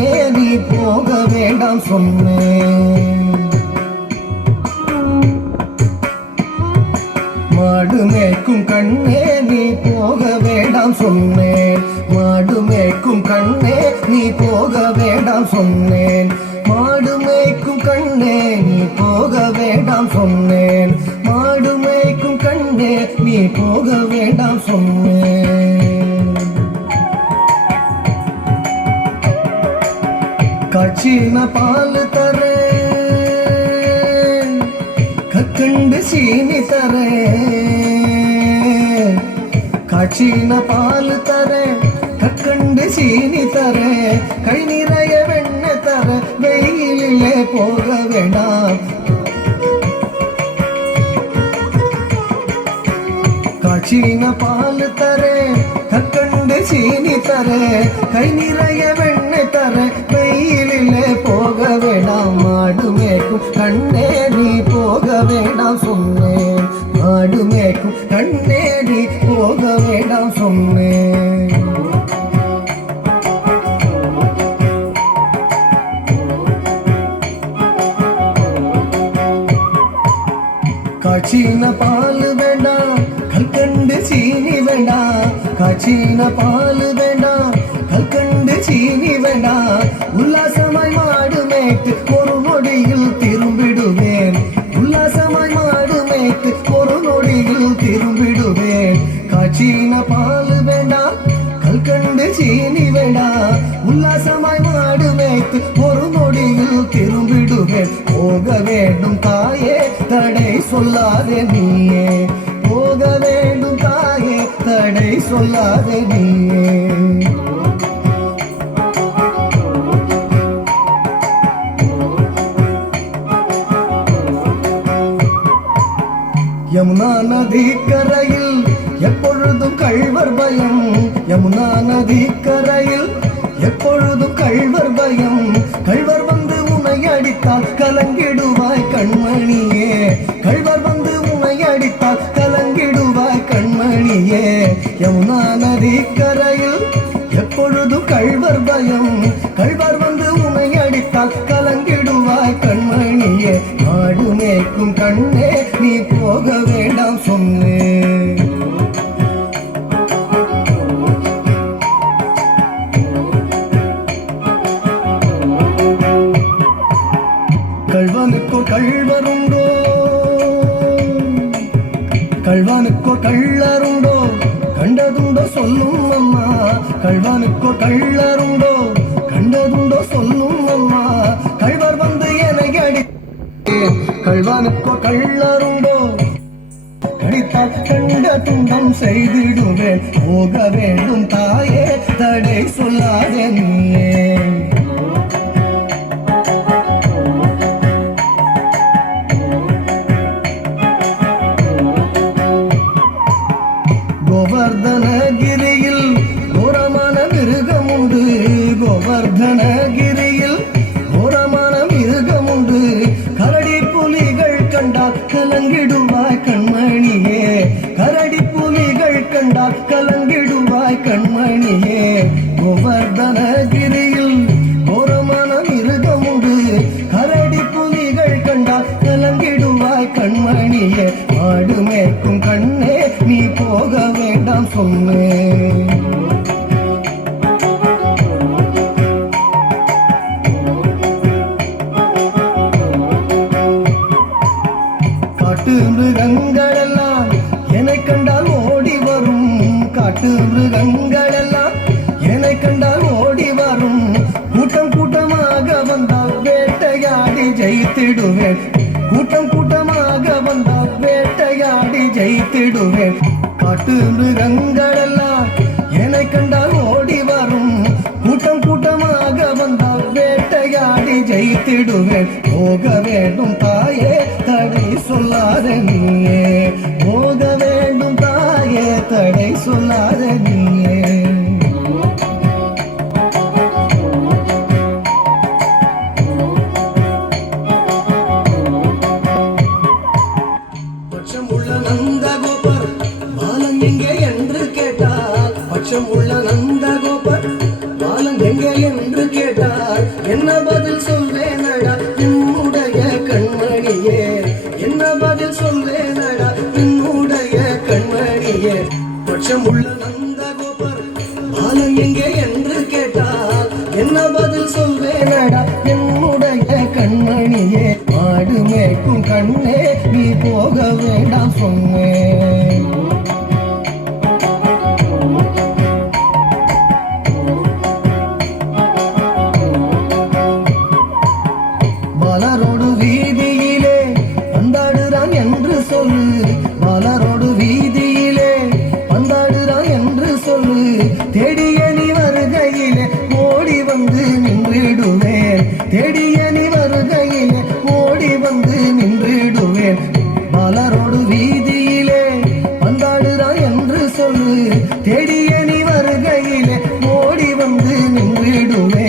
கண்ணே நீ போக வேண்டாம் சொன்னேன். மாடு மேய்க்கும் கண்ணே நீ போக வேண்டாம் சொன்னேன். மாடு மேய்க்கும் கண்ணே நீ போக வேண்டாம் சொன்னேன். மாடு மேய்க்கும் கண்ணே நீ போக வேண்டாம் சொன்னேன். மாடு மேய்க்கும் கண்ணே நீ போக வேண்டாம் சொன்னேன். காய்ச்சின பால் தரேன், கற்கண்டு சீனி தரேன். காய்ச்சின பால் தரேன், கற்கண்டு சீனி தரேன். கை நிறைய வெண்ணெய் தர, வெயிலிலே போக வேண்டாம். காய்ச்சின பால் தரேன், கற்கண்டு சீனி தரேன். கை நிறைய வெண்ணெய் தர, வெயிலிலே போக வேண்டாம். மாடு மேய்க்கும் கண்ணே நீ போக வேண்டாம் சொன்னேன். மாடு மேய்க்கும் கண்ணே நீ போக வேண்டாம் சொன்னேன். காய்ச்சின பால் வேண்டாம், கற்கண்டு சீனி வேண்டாம். காய்ச்சின பால் வேண்டாம், கற்கண்டு சீனி வேண்டாம். உல்லாசமாய் மாடு மேய்த்து ஒரு நொடியில் திரும்பிடுவேன். உல்லாசமாய் மாடு மேய்த்து ஒரு நொடியில் திரும்பிடுவேன். காய்ச்சின பால் வேண்டாம், கற்கண்டு சீனி வேண்டாம். உல்லாசமாய் மாடு மேய்த்து ஒரு நொடியில் திரும்பிடுவேன். போக வேண்டும் தாயே தடை சொல்லாதே நீயே. போக வேண்டும் தாயே தடை சொல்லாதே நீயே. யமுனா நதி கரையில் எப்பொழுதும் கள்வர் பயம். யமுனா நதி கரையில் எப்பொழுதும் கள்வர் பயம். கள்வர் வந்து உன்னை அடித்தால் கலங்கிடுவாய் கண்மணியே. கள்வர் வந்து உன்னை அடித்தால் கலங்கிடுவாய் கண்மணியே. யமுனா நதி கரையில் எப்பொழுதும் கள்வர் பயம். கள்வர் வந்து உன்னை அடித்தால் கலங்கிடுவாய் கண்மணியே. மாடு மேய்க்கும் கண்ணே நீ போக வேண்டாம் சொன்னேன். கள்வனுக்கோ கள்வருண்டோ, கள்வனுக்கோ கள்ளருண்டோ, கண்டதுண்டோ சொல்லும் அம்மா. கள்வனுக்கோ கள்ளருண்டோ, கண்டதுண்டோ சொல்லும் அம்மா. கள்வர் வந்து என்னை அடித்தேன். கள்வனுக்கோ கள்ளருண்டோ, கடித்தால் கண்ட துன்பம் செய்திடுவேன். போக வேண்டும் தாயே தடை சொல்லாதே நீயே. கோவர்தனகிரியில் கோரமான மிருகம் உண்டு. கோவர்தனகிரியில் கோரமான மிருகம் உண்டு. கரடி புலிகள் கண்டால் கலங்கிடுவாய் கண்மணியே. கரடி புலிகள் கண்டால் கலங்கிடுவாய் கண்மணியே. கோவர்தனகிரியில் கோரமான மிருகம் உண்டு. கரடி புலிகள் கண்டால் கலங்கிடுவாய் கண்மணியே. மாடு மேய்க்கும் கண்ணே நீ போக வேண்டாம் சொன்னேன். காட்டு மிருகங்களெல்லாம் என்னை கண்டால் ஓடி வரும். காட்டு மிருகங்களெல்லாம் என்னை கண்டால் ஓடி வரும். கூட்டம் கூட்டமாக வந்தால் வேட்டையாடி ஜெயித்திடுவேன். கூட்டம் கூட்டமாக வந்தால் வேட்டையாடி ஜெயித்திடுவேன். காட்டு மிருகங்களெல்லாம் என்னை கண்டால் ஓடி வரும். கூட்டம் கூட்டமாக வந்தால் வேட்டையாடி ஜெயித்திடுவேன். போக வேண்டும் தாயே தடை சொல்லாத நீயே. போக வேண்டும் தாயே தடை சொல்லாத நீயே. பட்சம் உள்ள நந்தகோபர் பாலம் எங்கே என்று என்று கேட்டால் என்ன பதில் சொல்வேனடா என்னுடைய கண்மணியே, என்ன பதில் சொல்வேனடா என்னுடைய கண்மணியே. பட்சமுள்ள நந்த கோபர் பாலன் எங்கே என்று கேட்டால் என்ன பதில் சொல்வேனடா என்னுடைய கண்மணியே. மாடு மேய்க்கும் கண்ணே நீ போக வேண்டாம் சொன்னேன். மலரோடு வீதியிலே வந்தாடுறான் என்று சொல்லு, மலரோடு வீதியிலே வந்தாடுறான் என்று சொல்லு. தேடிய நீ வருகையிலே ஓடி வந்து நின்றிடுவேன், தேடிய நீ வருகையிலே ஓடி வந்து நின்றிடுவேன். மலரோடு வீதியிலே வந்தாடுறான் என்று சொல்லு, தேடிய நீ வருகையிலே ஓடி வந்து நின்றிடுவேன்.